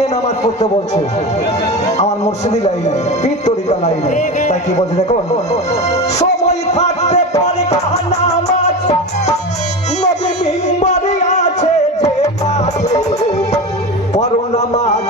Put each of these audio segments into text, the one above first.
লাইনে নামাজ পড়তে বলছে, আমার মুর্শিদি লাইনে, পীর তরিকা লাইনে। তাই কি বলছে দেখুন, সময় থাকতে পারে নামাজ নবী মিম্বরে আছে যে পড়ো নামাজ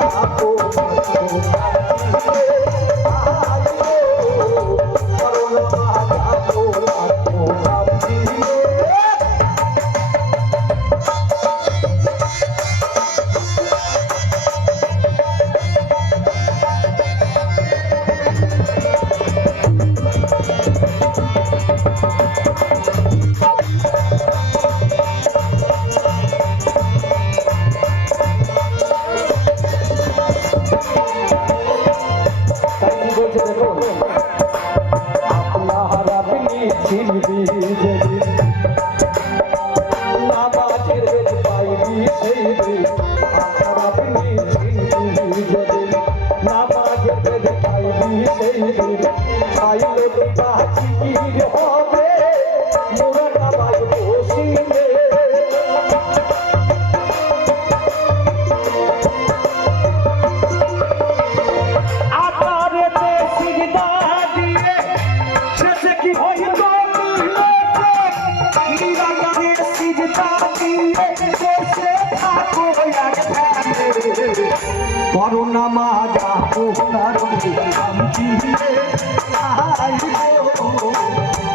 করোনা মাজা আপনার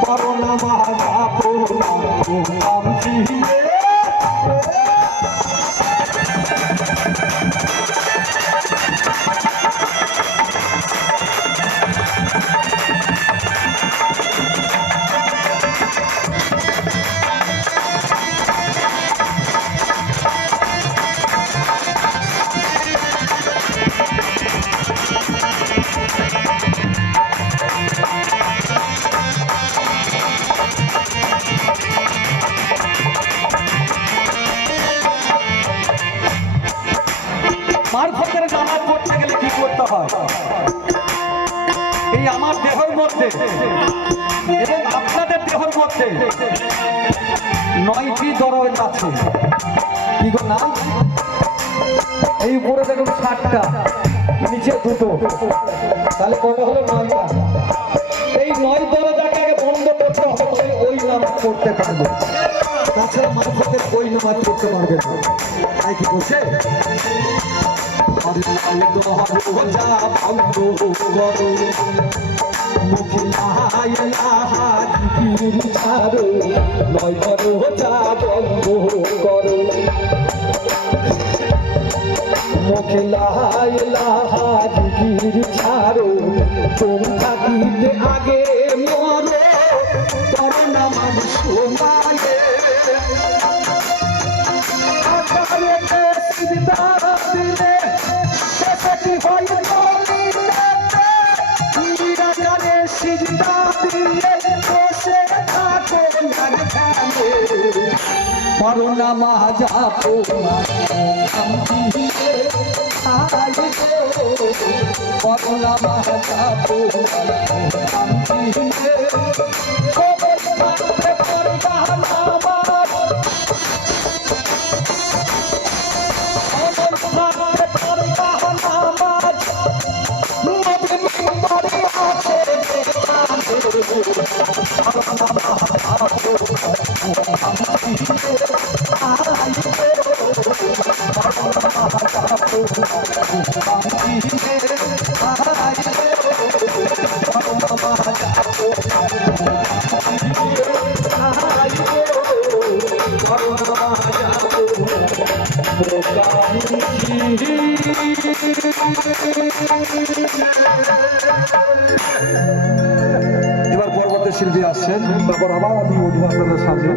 করোনা মাজা মারফতের নামাজ পড়তে গেলে কি করতে হয়? এই আমার দেহের মধ্যে এবং আপনাদের দেহের মধ্যে 9টি দরজ আছে। কি গো না? এই উপরে দেখুন 7টা, নিচে 2টো, তাহলে কত হলো? 9টা। এই 9 দরজাকে আগে বন্ধ করতে হবে, তবে ওই নামাজ পড়তে পারবে। তাছাড়া মারফতের ওই নামাজ পড়তে পারবে না। তাই কি বলছে? আগে মরো করোনা মানুষ করোনা মাজা করোনা মাজা এবার পরবর্তী শিল্পী আসছেন, তারপর আবার আমি আপনাদের সামনে